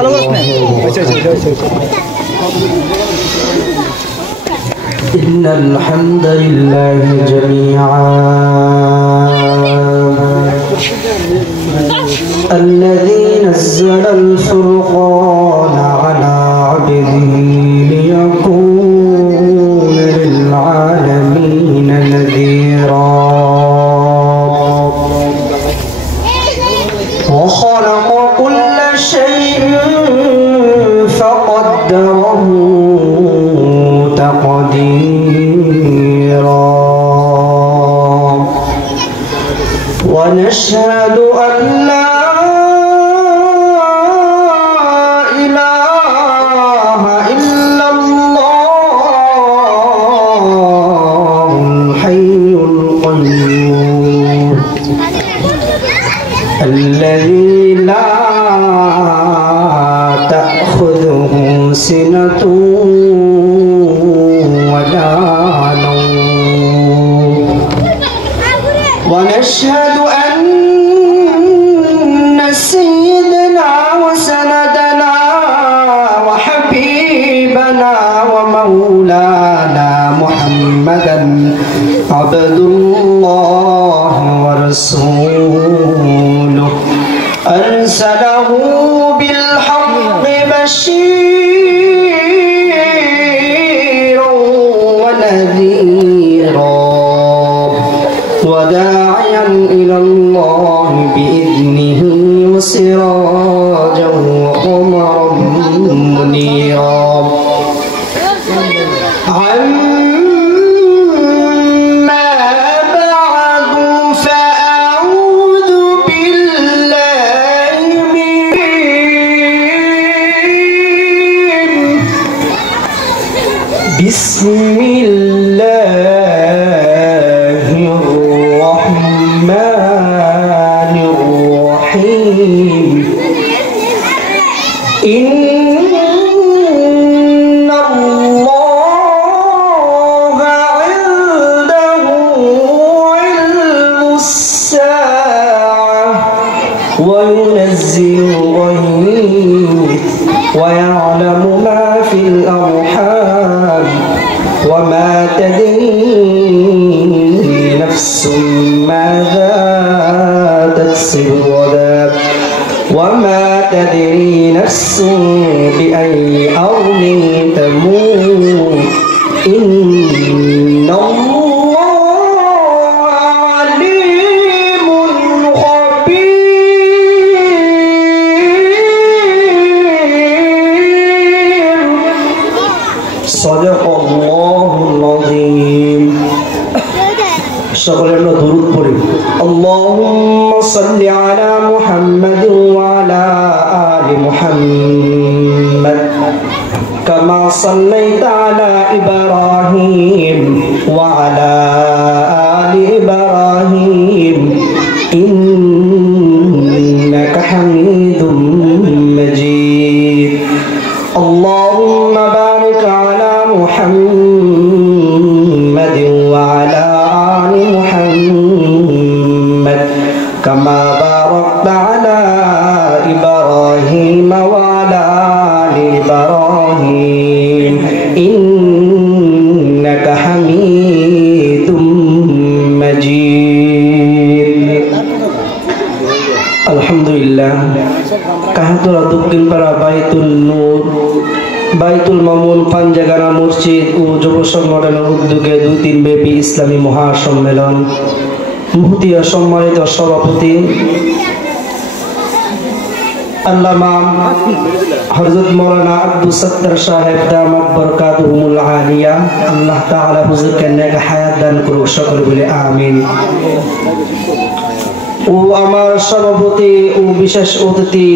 إن الحمد لله جميعا الذي نزل الفرقان على عبده ليكون للعالمين نذيرا وخلق كل شيء فقدره تقديرا ونشهد أن لا إله إلا الله الحي القيوم الذي لا تأخذه سنة ولا نوم ونشهد أن سيدنا وسندنا وحبيبنا ومولانا محمدا عبد الله ورسوله أرسله بالحق بشيرا ونذيرا وداعيا إلى الله بإذنه وسراجا وقمرا منيرا أما بعد فأعوذ بالله بسم الله الرحمن الرحيم إن الله عنده علم الساعة وينزل الغيث ويعلم ما في الأرحام وما تدري نفس ماذا تكسب غدا وما تدري نفس بأي أرض تموت إن الله عليم خبير صدق الله العظيم সকলে আমরা দরুদ পড়ি اللهم صل على محمد وعلى آل محمد كما صليت على إبراهيم وعلى آل إبراهيم إنك حميد مجيد اللهم بارك على محمد وعلى آل محمد كما باركت على إبراهيم وعلى آل إبراهيم إنك حميد مجيد الحمد لله কাহাতুরা দক্ষিণ পাড়া বাইতুল নূর বাইতুল মামুন পাঞ্জাগানা মসজিদ ও যুব সংগঠনের উদ্যোগে 2 দিন ব্যাপী ইসলামী মহাসম্মেলন মুহতিয়া সম্মানিত সভাপতি আল্লামা হযরত মাওলানা আব্দুল সত্তার সাহেব দামাত বরকাতুহুল আলিয়া আল্লাহ তাআলা হুজুরকে নেক হায়াত দান করুক সকলে বলে আমিন ও আমার সভাপতি ও বিশেষ অতিথি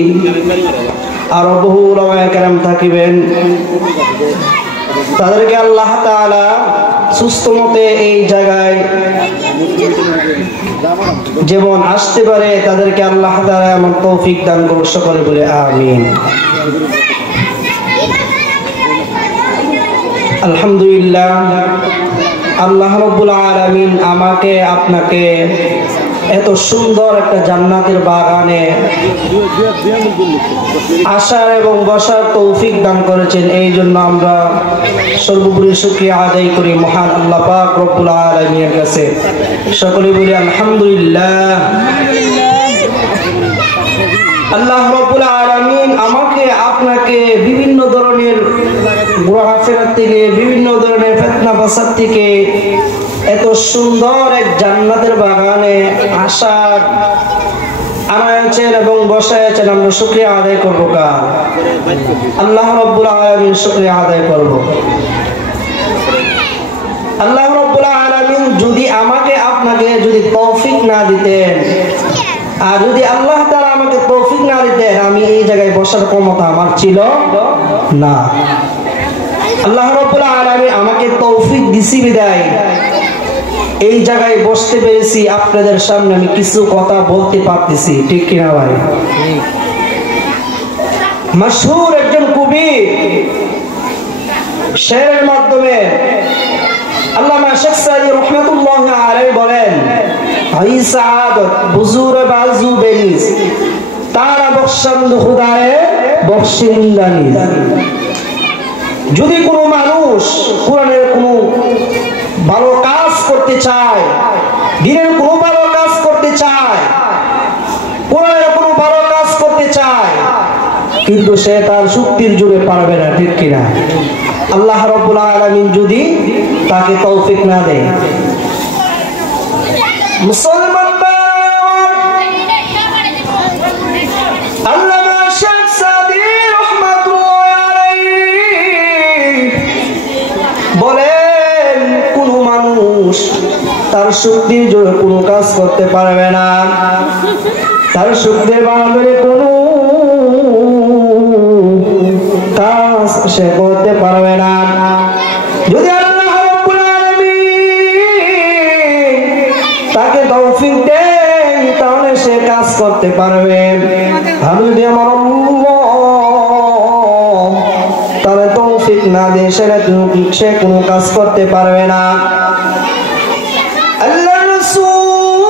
আর বহু উলামায়ে কেরাম থাকিবেন তাদেরকে আল্লাহ তাআলা সুস্থ মতে এই জায়গায় যেমন আসতে পারে তাদেরকে আল্লাহ তাআলা এমন তৌফিক দান করুক সকলে বলে আমিন আলহামদুলিল্লাহ আল্লাহ রাব্বুল আলামিন আমাকে আপনাকে এত সুন্দর একটা জান্নাতের বাগানে আসার এবং বসার তৌফিক দান করেছেন। এই জন্য আমরা সর্বোপরি শুকরিয়া আদায় করি মহান আল্লাহ পাক রব্বুল আলামিনের কাছে। সকলে বলি আলহামদুলিল্লাহ। আল্লাহ রব্বুল আলামিন আমাকে আপনাকে বিভিন্ন ধরনের গুনাহ থেকে, বিভিন্ন ধরনের ফিতনা ফাসাদ থেকে এত সুন্দর এক জান্নাতের বাগানে আসার আনায়াছেন এবং বসায়াছেন। আমরা শুকরিয়া আদায় করবো কার? আল্লাহ রব্বুল আলামিন শুকরিয়া আদায় করব। আল্লাহ রব্বুল আলামিন যদি আমাকে আপনাকে যদি তৌফিক না দিতেন, আর যদি আল্লাহ তাআলা আমাকে তৌফিক না দিতেন, আমি এই জায়গায় বসার ক্ষমতা আমার ছিল না। আল্লাহ রাব্বুল আলামিন আমাকে তৌফিক দিছি বিদায় এই জায়গায় বসতে পেরেছি, আপনাদের সামনে আমি কিছু কথা বলতে পারতেছি, ঠিক কিনা ভাই? মাশহুর একজন কবি শেরের মাধ্যমে আল্লামা শেখ সাদি রাহমাতুল্লাহি আলাইহি বলেন, আই সাআদত বুজুর বাজু বেনিস তারা বখশান্দ খুদায়ে বখশিন্দানি। যদি কোনো মানুষ কোরআনের কোনো ভালো কাজ করতে চায়, দিনের কোনো ভালো কাজ করতে চায়, কোরআনের কোনো ভালো কাজ করতে চায়, কিন্তু সে তার শক্তির জোরে পারবে না, ঠিক কিনা? আল্লাহ রাব্বুল আলামিন যদি তাকে তৌফিক না দেয়। মুসলমান আল্লামা শেখ সাদি রাহমাতুল্লাহি আলাইহি বলেন, কোন মানুষ তার শক্তির জোরে কোনো কাজ করতে পারবে না, তার শক্তির বাড়াবে কোনো কাজ সে করতে পারবে না। যদি আল্লাহ রাব্বুল আলামিন তাকে তৌফিক দেন, তাহলে সে কাজ করতে পারবে। আর যদি আমার আল্লাহ তাহলে তৌফিক না দেয়, সে কোনো কাজ করতে পারবে না। আল্লাহ রাসূল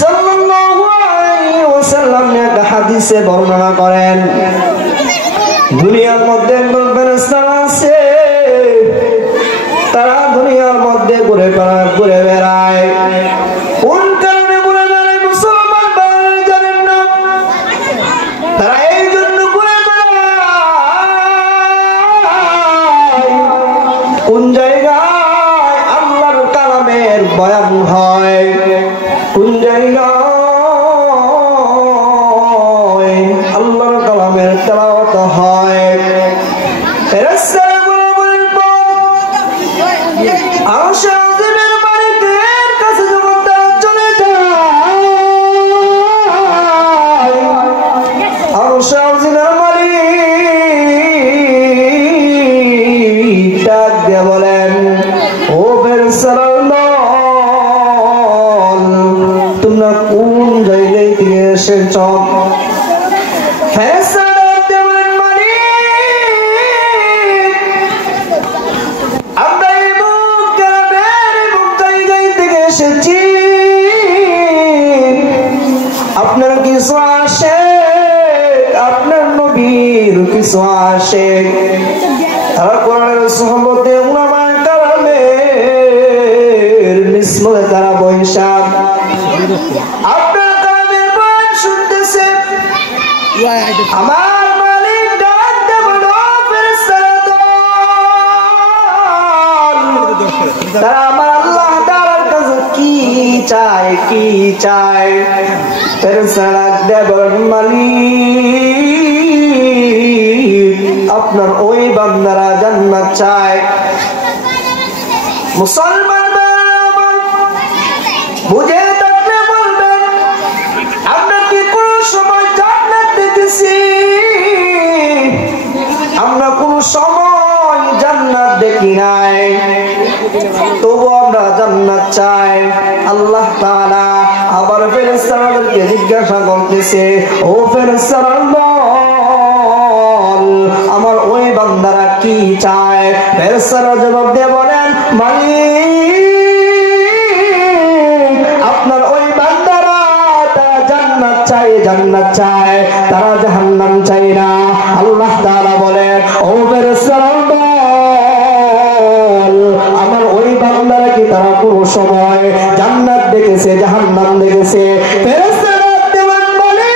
সাল্লাল্লাহু আলাইহি ওয়াসাল্লাম একটা হাদিসে বর্ণনা করেন, দুনিয়ার মধ্যে একজন ফেরেশতা আছে, তারা দুনিয়ার মধ্যে ঘুরে বেড়ায়। কোন কারণে ঘুরে বেড়ায় মুসলমান ভাইরা জানেন না? তারা এই জন্য ঘুরে বেড়ায় কোন জায়গায় আল্লাহর কালামের বয়ান হয়, কোন জায়গায় আল্লাহর কালামের তেলাওয়াত হয়। ফেরেশতারা বলেন আরশ আজিমের মালিকের কাছে যখন তারা চলে যায়, আরশ আজিমের মালিক ডাক দিয়ে বলেন, ও ফেরেশতারা তোমরা কোন জায়গায় থেকে এসেছ? ফেরেশতারা বলেন, মালিক আমরা এই জায়গায় থেকে এসেছি, আপনার কিছু আসে, আপনার নবীর কিছু আসে। তারা কোরআনের সুহবতে উলামায়ে কেরামের নিসবতে তারা বৈশাখ আপনার কালামের বয়ান শুনতেছে। আমার মালিক ডাক দিয়ে বলল, ফেরেশতারা তারা আমার আল্লাহ তাআলার কাছে কি চায়? ফেরেশতারা ডাক দিয়ে বলেন, মালিক আপনার ওই বান্দারা জান্নাত চায়। মুসলমান বুঝে থাকলে বলবেন, আমরা কি কোন সময় জান্নাত দেখেছি? আমরা কোন সময় জান্নাত দেখি নাই, তবু আমরা জান্নাত চাই। আল্লাহ তাআলা আবার ফেরেশতাদেরকে জিজ্ঞাসা করতেছে, ও ফেরেশতারা আমার ওই বান্দারা কি চায়? ফেরেশতারা জবাব দিয়ে বলেন, মালিক চায়, জান্নাত চায়, তারা জাহান্নাম চায় না। আল্লাহ তাআলা বলেন, ও ফেরেশতারা আমার ওই বান্দারা কি তারা কোন সময় জান্নাত দেখেছে, জাহান্নাম দেখেছে? ফেরেশতারা বলে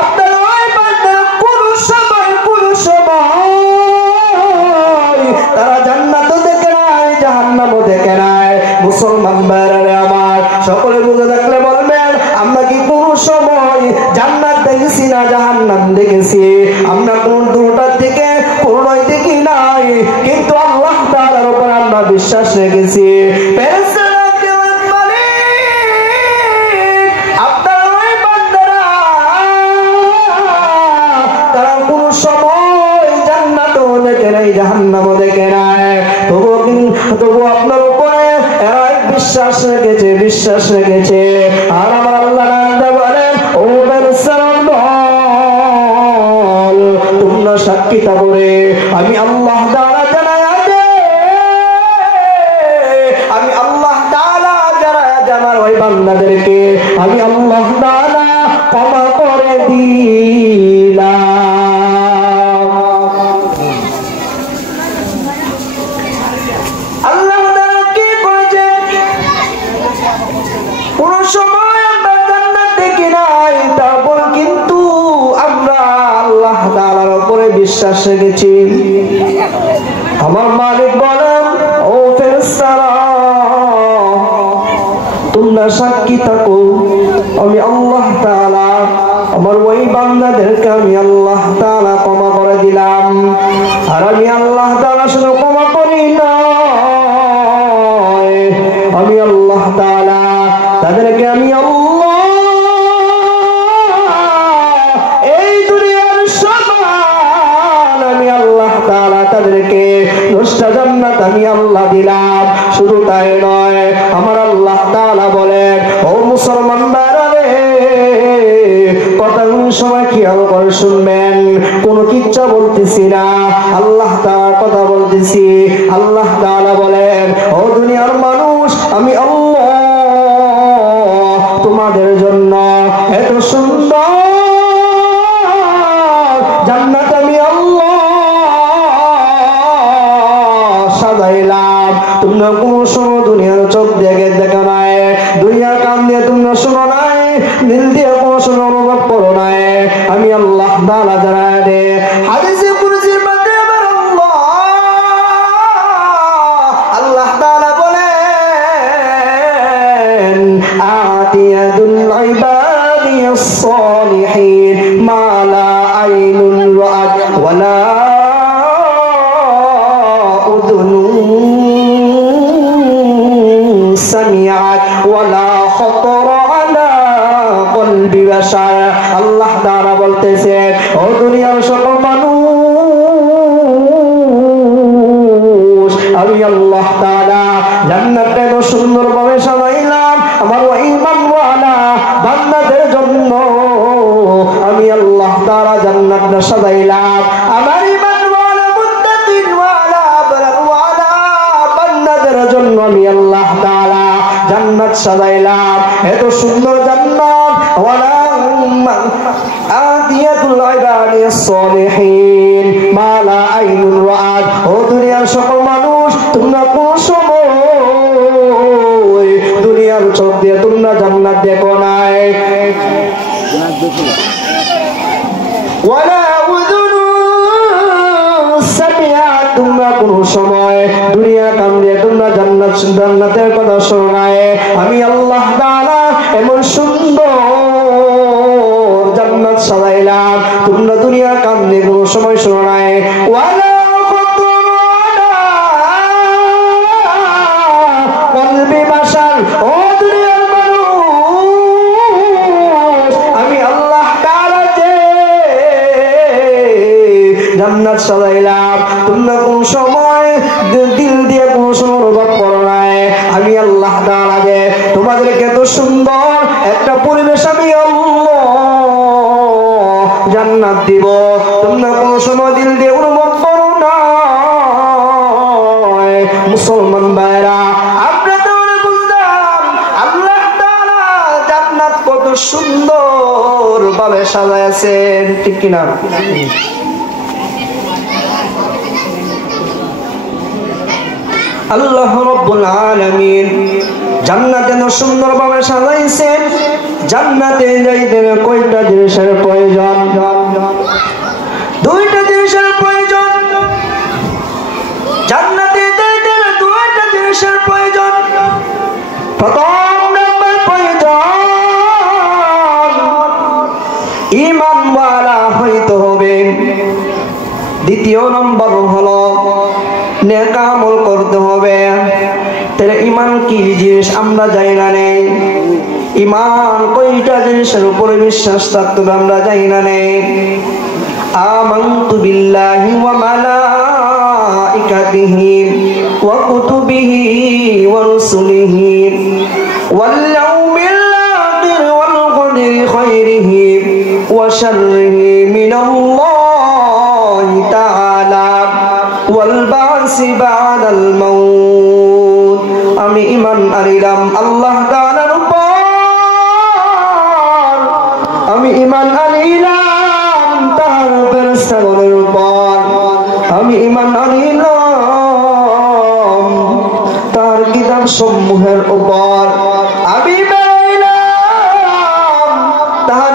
আপনার ওই বান্দারা কোন সময় তারা জান্নাতও দেখে নাই, জাহান্নামও দেখে নাই। মুসলমান ভাইরা আমার, সকলে বুঝে থাকলে বলবেন আমরা কি কোন সময় জান্নাত দেখেছি না জাহান্নাম দেখেছি? আমরা কোন দুটার দিকে কোনটাই দেখি নাই, কিন্তু আল্লাহ তাআলার উপর আমরা বিশ্বাস রেখেছি। আপনার ওই বান্দারা তারা কোন সময় জান্নাতও দেখে নাই, জাহান্নামও দেখে নাই, তবু আপনার উপরে বিশ্বাস রেখেছে, বিশ্বাস রেখেছে। আর আমার আল্লাহ বলেন, ও তোমরা সাক্ষী থাকবে আমি আল্লাহ তাআলা আমি আল্লাহ তাআলা আমার ওই বান্দাদেরকে আমি আল্লাহ তাআলা ক্ষমা করে দিলাম। আল্লাহ তাআলা কি করেছেন? কোন সময় আমরা জান্নাত দেখি নাই, তারপর কিন্তু আমরা আল্লাহ তাআলার উপরে বিশ্বাস রেখেছি। আমার মালিক বলেন, ও ফেরেশতারা তোমরা সাক্ষী থাকো আমি আল্লাহ তাআলা আমার ওই বান্দাদেরকে আমি আল্লাহ তাআলা ক্ষমা করে দিলাম। আর আমি আল্লাহ তাআলা শুধু ক্ষমা করি না, আমি আল্লাহ তাআলা তাদেরকে আমি আল্লাহ এই দুনিয়ার সমান আমি আল্লাহ তাআলা তাদেরকে 10টা জান্নাত আমি আল্লাহ দিলাম। শুধু তাই নয়, আমার আল্লাহ তাআলা বলেন, ও মুসলমান ভাইরা রে, কথাগুলো সবাই খেয়াল করে শুনবেন, কোনো কিচ্ছা বলতেছি না, আল্লাহ তাআলার কথা বলতেছি। আল্লাহ তাআলা বলেন, ও দুনিয়ার মানুষ আমি আল্লাহ তোমাদের জন্য এত সুন্দর জান্নাত আমি আল্লাহ সাজাইলাম। তোমরা কোন সময় দুনিয়ার চোখ দিয়ে দেখা নাই, দুনিয়ার কান দিয়ে তোমরা শোনো নাই, দিল দিয়ে কোনো সময় অনুভব করো নাই, আমি আল্লাহ তাআলা জানায় দে। হাদিসে কুরসির মধ্যে আল্লাহ তাআলা বলেন, আতিয়াদুল ইবাদিয়াস সালিহিন মা লা আইনুন রাআত ওয়ালা উযুনুন সামিআত ওয়ালা খাতারা আলা কলবি বাশার। আল্লাহ তাআলা বলতেছেন, ও দুনিয়ার সকল মানুষ আমি আল্লাহ তাআলা জান্নাতটা এত সুন্দরভাবে সাজাইলাম আমার ওই ঈমানওয়ালা বান্দাদের জন্য। আমি আল্লাহ তাআলা জান্নাতটা সাজাইলাম আমার ঈমানওয়ালা মুত্তাকিনওয়ালা আবরারওয়ালা বান্দাদের জন্য। আমি আল্লাহ তাআলা জান্নাত সাজাইলাম, এত সুন্দর জান্নাত। ওয়ালা আতিয়াতুল ইবাদিয়াস সালিহিন মা লা আইনুন রাআত। ও দুনিয়ার সকল মানুষ তোমরা কোন সময় দুনিয়ার চোখ দিয়ে তোমরা জান্নাত দেখো নাই, ওয়ালা উযুনুন সামিআত তোমরা কোন সময় দুনিয়া কান দিয়ে তোমরা জান্নাতের কথা শোনো নাই। আমি আল্লাহ তাআলা এমন সুন্দর জান্নাত সাজাইলাম তোমরা দুনিয়া কান দিয়ে কোন সময় শোনো নাই। ওয়ালা কলবি বাশার। ও দুনিয়ার মানুষ আমি আল্লাহ তাআলা যে জান্নাত সাজাইলাম তোমরা কোন সময় দিল দিয়ে কোন সময় অনুভব করো নাই। আমি আল্লাহ তাআলা যে তোমাদেরকে এত সুন্দর একটা পরিবেশ আমি আল্লাহ জান্নাত দিব তোমরা কোন সময় দিল দিয়ে অনুভব করো না। মুসলমান ভাইরা, আমরা তো বুঝলাম আল্লাহ তাআলা জান্নাত কত সুন্দর ভাবে সাজাইছেন, ঠিক কিনা? আল্লাহ রাব্বুল আলামিন জান্নাতে এত সুন্দর ভাবে সাজাইছেন। জান্নাতে যাইতে কয়টা জিনিসের প্রয়োজন? দুইটা জিনিসের প্রয়োজন। জান্নাতে যাইতে দুইটা জিনিসের প্রয়োজন। প্রথম নম্বর প্রয়োজন ঈমানওয়ালা হইতে হবে। দ্বিতীয় নম্বর হলো নেক আমল করতে হবে। তাহলে ঈমান কি জিনিস আমরা জানি না নেই। ঈমান কয়টা জিনিসের উপরে বিশ্বাস থাকতে হবে আমরা জানি না নেই। আমানতু বিল্লাহি ওয়া মালাইকাতিহি ওয়া কুতুবিহি ওয়া রুসুলিহি ওয়াল ইয়াউমিল আখির ওয়াল কদরি খায়রিহি ওয়া শাররিহি মিনাল্লাহি তাআলা ওয়াল বা'সি বা'দাল মাউত। আমি ঈমান আনিলাম আল্লাহ তাআলার উপর। আমি ঈমান আনিলাম তার ফেরেশতাগণের উপর। আমি ঈমান আনিলাম তার কিতাব সমূহের উপর। আমি ঈমান আনিলাম তার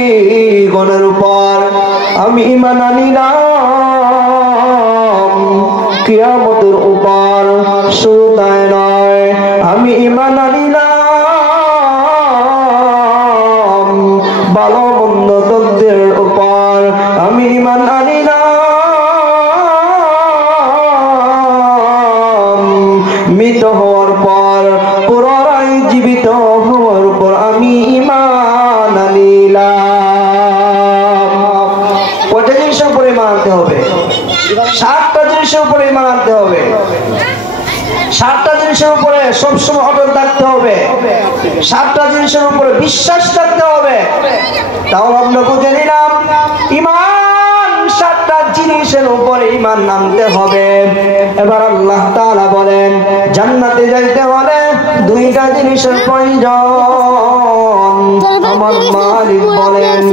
নবীগণের উপর। আমি ঈমান আনিলাম কিয়ামতের উপর। শুধু তাই নয়, আমি ঈমান আনিলাম ভালো মন্দ তকদীরের উপর। আমি ঈমান আনিলাম মৃত হওয়ার পর পুনরায় জীবিত হওয়ার পর আমি ঈমান আনিলাম। কয়টা জিনিসের উপরে ঈমান আনতে হবে? 7টা জিনিসের উপরে ঈমান আনতে হবে। 7টা জিনিসের উপরে সবসময় অটল থাকতে হবে। 7টা জিনিসের উপরে বিশ্বাস থাকতে হবে। তাও আমরা বুঝে নিলাম ঈমান 7টা জিনিসের উপরে ঈমান আনতে হবে। এবার আল্লাহ তাআলা বলেন জান্নাতে যাইতে হলে 2টা জিনিসের প্রয়োজন। আমার মালিক বলেন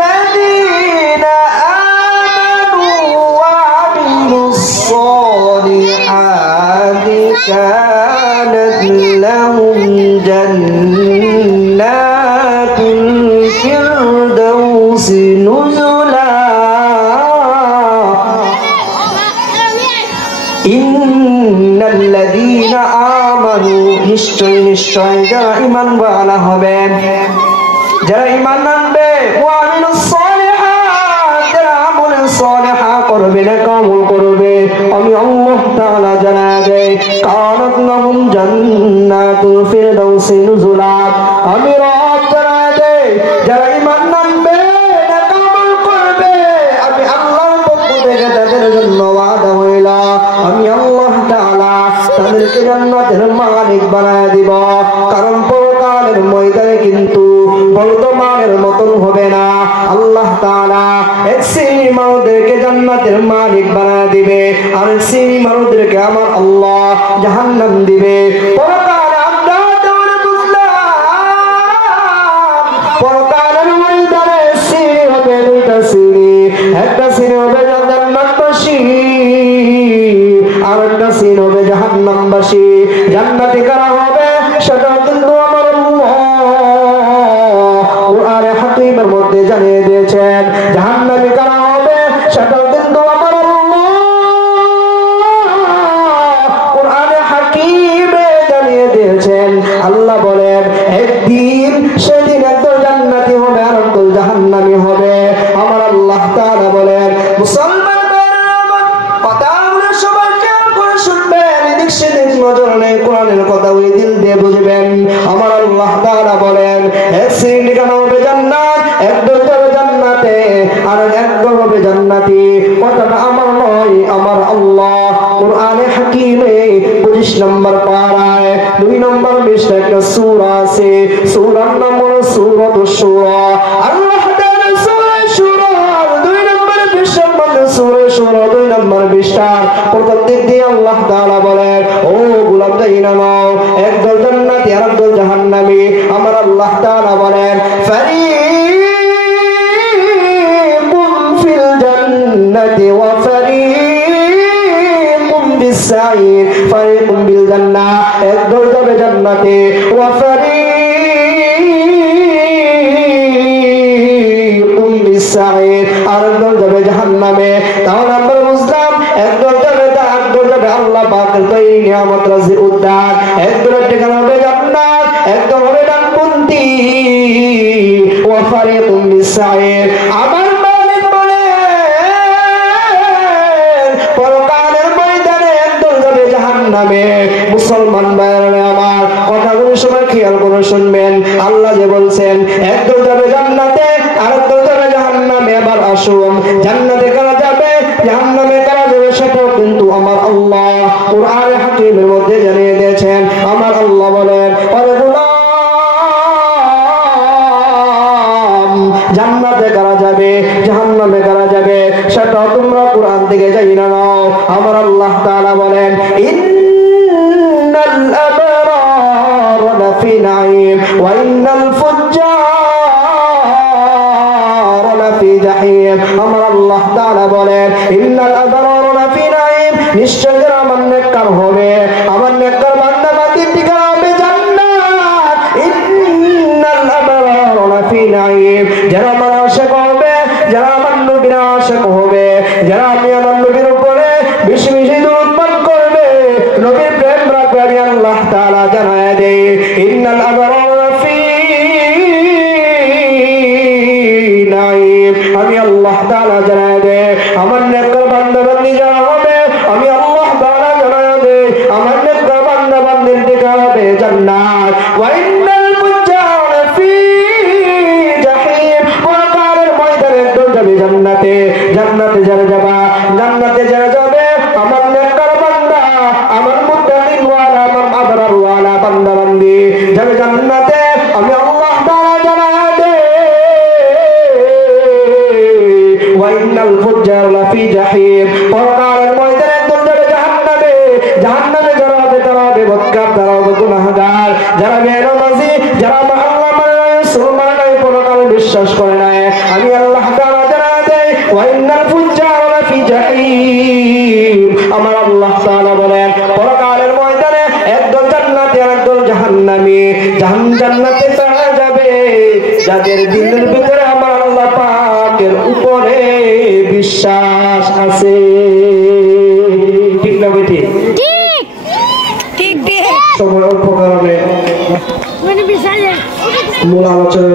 ইন্নাল্লাযীনা আমানু ওয়া আমিলুস সালিহাতি কানাত লাহুম জান্নাতুল ফিরদাউসি নুজুলা। ইন্নাল্লাযীনা আমানু নিশ্চয় নিশ্চয় যারা ঈমানওয়ালা হবে, যারা ঈমান আনবে, ওয়া আমিলুস সালিহাত যারা আমল সালিহা করবে, নেক আমল করবে, আমি আল্লাহ তাআলা জানায় দেই কানাত লাহুম জান্নাতুল ফিরদাউসি নুজুলা। আমি রব জানায় দেই যারা ঈমান আনবে, নেক আমল করবে, আমি আল্লাহর পক্ষ থেকে তাদের জন্য ওয়াদা হইল আমি আল্লাহ তাআলা তাদেরকে জান্নাতের মালিক বানায় দিব। কারণ পরকালের ময়দানে কিন্তু বর্তমানের মতন হবে না। আল্লাহ তাআলা এক শ্রেণীর মানুষদেরকে জান্নাতের মালিক বানায় দিবে, আর এক শ্রেণীর মানুষদেরকে আমার আল্লাহ জাহান্নাম দিবে। পরকালে আমরা তাহলে বুঝলাম পরকালের ময়দানে শ্রেণী হবে 2টা শ্রেণী। একটা শ্রেণী হবে জান্নাতবাসী, আর একটা শ্রেণী হবে জাহান্নামবাসী। জান্নাতি কারা হবে সেটা কিন্তু আমার আল্লাহ কুরআনে হাকিমের মধ্যে জানিয়ে দিয়েছেন। জাহান্নামী কারা হবে সেটা কিন্তু আমার আল্লাহ কুরআনে হাকিমে জানিয়ে দিয়েছেন। আল্লাহ বলেন একদিন সেদিন একদল জান্নাতি হবে আর একদল জাহান্নামী হবে। আমার আল্লাহ তাআলা বলেন মুসলমান কোরআনের কথা ওই দিল দিয়ে বুঝবেন। আমার আল্লাহ তাআলা বলেন এক শ্রেণী কেন হবে জান্নাত, একদল যাবে জান্নাতে আর একদল হবে জান্নাতি। কথাটা আমার নয়, আমার আল্লাহ কুরআনে হাকিমে 25 নম্বর পারায় 2 নম্বর পৃষ্ঠা একটা সূরা আছে, সূরার নাম হলো সূরাতুশ শুরা। আল্লাহ তাআলা সূরা শুরা 2 নম্বর পৃষ্ঠার মধ্যে সূরা শুরা 2 নম্বর পৃষ্ঠার প্রথম মসজিদ দিয়ে আল্লাহ তাআলা বলেন, ও গোলাম যাইনা নাও, একদল জান্নাতি আর একদল জাহান্নামী। আমার আল্লাহ তাআলা বলেন, ফারিকুম ফিল জান্নাতি ওয়া ফারিকুম বিস সাঈর। ফারিকুম বিল জান্নাহ, একদল যাবে জান্নাতে, ওয়া ফারিকুম বিস সাঈর, আর একদল যাবে জাহান্নামে। তাহলে আমরা বুঝলাম একদল যাবে আল্লাহ পাকের তৈরি নিয়ামত রাজির উদ্যান, একদলের ঠিকানা হবে জান্নাত, একদল হবে ডানপন্থী। ওয়া ফারিকুম বিস সাঈর, আমার মালিক বলেন পরকালের ময়দানে একদল যাবে জাহান্নামে। মুসলমান ভাইরা আমার, কথাগুলো সবাই খেয়াল করে শুনবেন। আল্লাহ যে বলছেন একদল যাবে জান্নাতে আর একদল যাবে জাহান্নামে। এবার আসুন, জান্নাতে কারা যাবে, জাহান্নামে কারা যাবে, সেটাও কিন্তু আমার আল্লাহ কুরআনে হাকিমের মধ্যে জানিয়ে দিয়েছেন। আমার আল্লাহ বলেন, ওরে গোলাম, জান্নাতে কারা যাবে, জাহান্নামে কারা যাবে, সেটাও তোমরা কুরআন থেকে জানিয়ে নাও। আমার আল্লাহ তাআলা বলেন, ইন্নাল আবরার লাফি নাঈম ওয়া ইন্নাল ফুজ্জার লাফি জাহিম। আমার আল্লাহ তাআলা বলেন, ইন্নাল আবরার লাফি নাঈম, নিশ্চয় যারা আমার নেককার হবে, আমার নেককার বান্দা বান্দির ঠিকানা হবে জান্নাত। ইন্নাল আবরার লাফি নাঈম, যারা আমার আশিক হবে, যারা আমার নবীর আশিক হবে, যারা আমি আমার নবীর উপরে বেশি বেশি দুরূদ পাঠ করবে, নবীর প্রেম রাখবে, আমি আল্লাহ তাআলা জানায় দেই, ইন্নাল আবরার লাফি নাঈম, আমি আল্লাহ তাআলা জানায় দেই, আমার নেককার বান্দা বান্দি যারা হবে, আমি আল্লাহ তাআলা জানায় দেই, আমার নেককার বান্দা বান্দির ঠিকানা হবে জান্নাত। ওয়া ইন্নাল ফুজ্জার লাফি জাহিম, পরকালের ময়দানে একদল যাবে জান্নাতে। জান্নাতে যারা যাবা, জান্নাতে যারা যাবে আমার নেককার বান্দা, আমার মুত্তাকিন ওয়ালা, আমার আবরার ওয়ালা বান্দা বান্দি যাবে জান্নাতে, আমি আল্লাহ তাআলা জানায় দেই। ওয়া ইন্নাল ফুজ্জার লাফি জাহিম, পরকালের ময়দানে একদল যাবে জাহান্নামে। জাহান্নামে যারা হবে তারা হবে বদকার, তারা হবে গুনাহগার, যারা বেনামাজি, যারা আল্লাহ মানে নাই, রাসূল মানে নাই, পরকাল বিশ্বাস করে নাই, আমি আল্লাহ তাআলা জানায় দেই, ওয়া ইন্নাল ফুজ্জার লাফি জাহিম। আমার আল্লাহ তাআলা বলেন, পরকালের ময়দানে একদল জান্নাতি আর একদল জাহান্নামী। জান্নাতে তারা যাবে যাদের দিলের ভিতরে আমার আল্লাহ পাকের উপরে বিশ্বাস আছে। ঠিক না বেটি? ঠিক ঠিক ঠিক। সময় অল্প কারণে মূল আলোচনা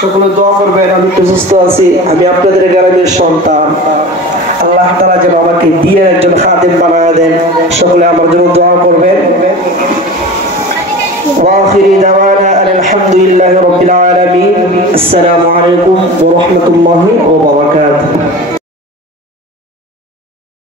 সকলে দোয়া করবেন। আমি তো সুস্থ আছি, আমি আপনাদের গ্রামের সন্তান। আল্লাহ তাআলা যেন আমাকে দিয়ে একজন খাদেম বানায় দেন। সকলে আমার জন্য দোয়া করবেন। وآخر دعوانا أن الحمد لله رب العالمين. السلام عليكم ورحمة الله وبركاته.